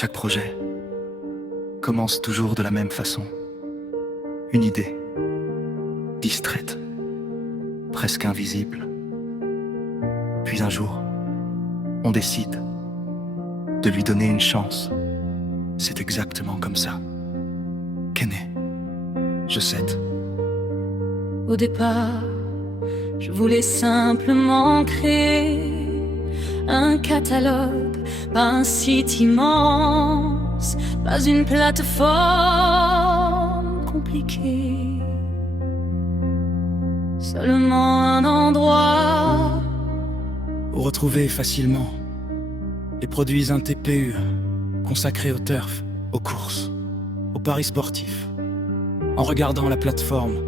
Chaque projet commence toujours de la même façon. Une idée, distraite, presque invisible. Puis un jour, on décide de lui donner une chance. C'est exactement comme ça qu'est né Je7. Au départ, je voulais simplement créer un catalogue, pas un site immense, pas une plateforme compliquée. Seulement un endroit où retrouver facilement les produits un TPU consacrés au turf, aux courses, aux paris sportifs. En regardant la plateforme,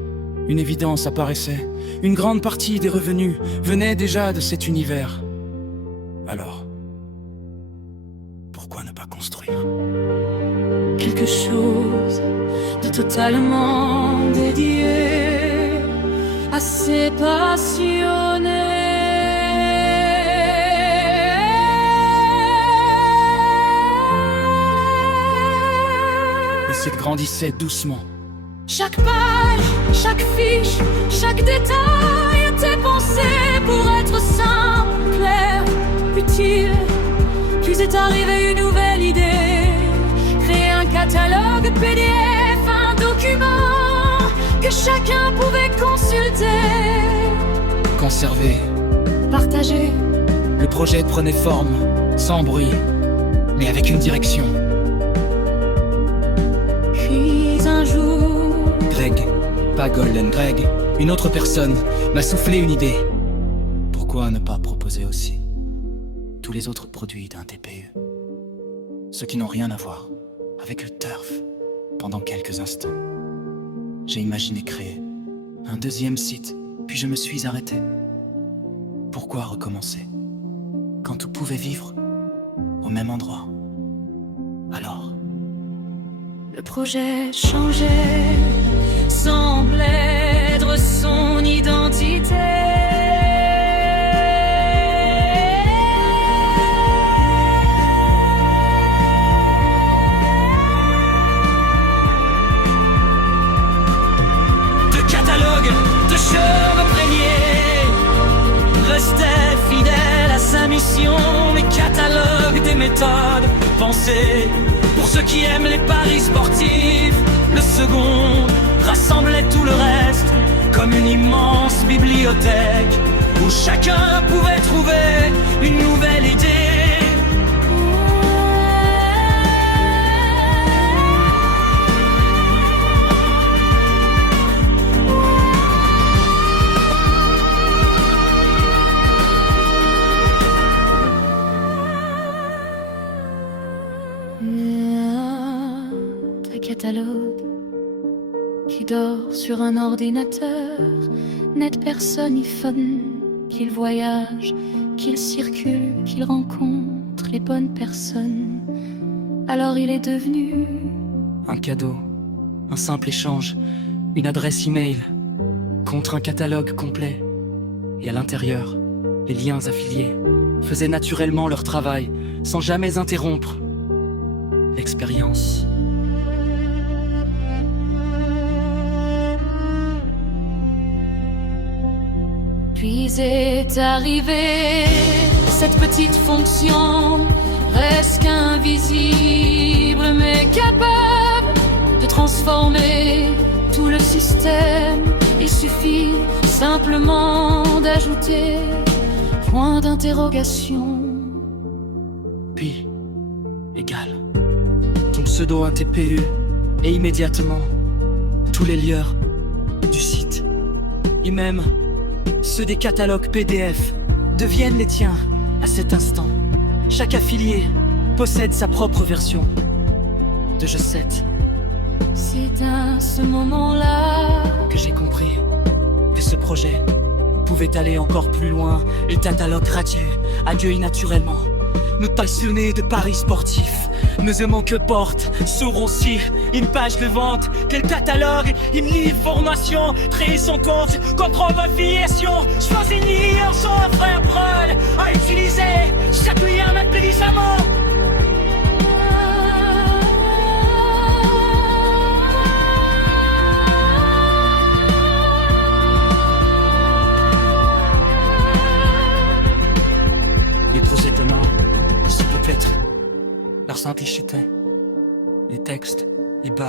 une évidence apparaissait. Une grande partie des revenus venait déjà de cet univers. Alors, pourquoi ne pas construire quelque chose de totalement dédié à ces passionnés? Le site grandissait doucement. Chaque page, chaque fiche, chaque détail était pensé pour être simple, clair, utile. Puis est arrivée une nouvelle idée, créer un catalogue PDF, un document que chacun pouvait consulter, Conserver. partager. Le projet prenait forme, sans bruit, mais avec une direction. Puis un jour, Greg, pas Golden Greg, une autre personne m'a soufflé une idée. Pourquoi ne pas proposer aussi tous les autres produits d'un TPU, ceux qui n'ont rien à voir avec le turf? Pendant quelques instants, j'ai imaginé créer un deuxième site, puis je me suis arrêté. Pourquoi recommencer quand tout pouvait vivre au même endroit? Alors, le projet changeait, semblait être son identité. de catalogue, de cheveux prégnés, restait fidèle à sa mission. Les catalogues des méthodes pensées pour ceux qui aiment les paris sportifs. Le second rassemblait tout le reste comme une immense bibliothèque où chacun pouvait trouver une nouvelle idée. Un catalogue qui dort sur un ordinateur, n'aide personne y fun, qu'il voyage, qu'il circule, qu'il rencontre les bonnes personnes. Alors il est devenu Un cadeau, un simple échange, une adresse email contre un catalogue complet. Et à l'intérieur, les liens affiliés faisaient naturellement leur travail sans jamais interrompre l'expérience. Puis est arrivée cette petite fonction, presque invisible mais capable de transformer tout le système. Il suffit simplement d'ajouter point d'interrogation. Puis, égal, ton pseudo un TPU, et immédiatement, tous les lieux du site, et même ceux des catalogues PDF, deviennent les tiens à cet instant. Chaque affilié possède sa propre version de Je7. C'est à ce moment-là Que j'ai compris que ce projet pouvait aller encore plus loin. Le catalogue gratuit accueille naturellement nos passionnés de paris sportifs. Nous aimons que porte sur aussi une page de vente. Quel catalogue, une livre formation, créer son compte contre affiliation. Choisis une ligne, son frère Brel à utiliser chaque lien intelligemment.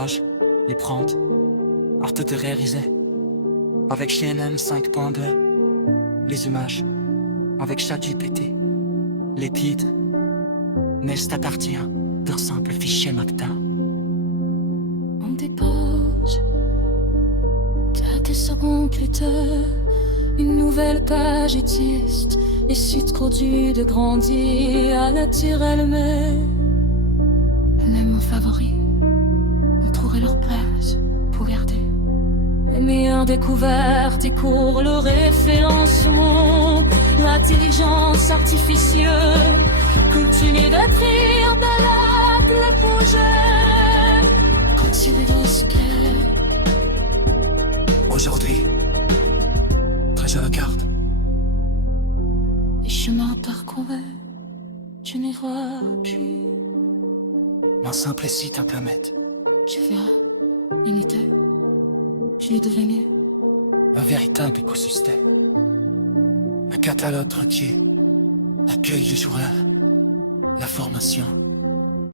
pages, les prendre, hâte de réaliser. Avec CNN 5.2, les images, avec ChatGPT, les titres, n'est à partir d'un simple fichier MACTA. On dépose quelques secondes plus tard, une nouvelle page existe, et si trop dur de grandir à naturellement. Les mots favoris ont trouvé leur place pour garder les meilleures découvertes et cours le référencement. L'intelligence artificielle continue d'écrire de l'acte le projet. Continue de risquer. Aujourd'hui, très je regarde. Les chemins parcourus, tu n'iras plus. Un simple site internet, Tu verras, l'unité, je l'ai devenu. un véritable écosystème. Un catalogue entier, accueil du joueur, la formation,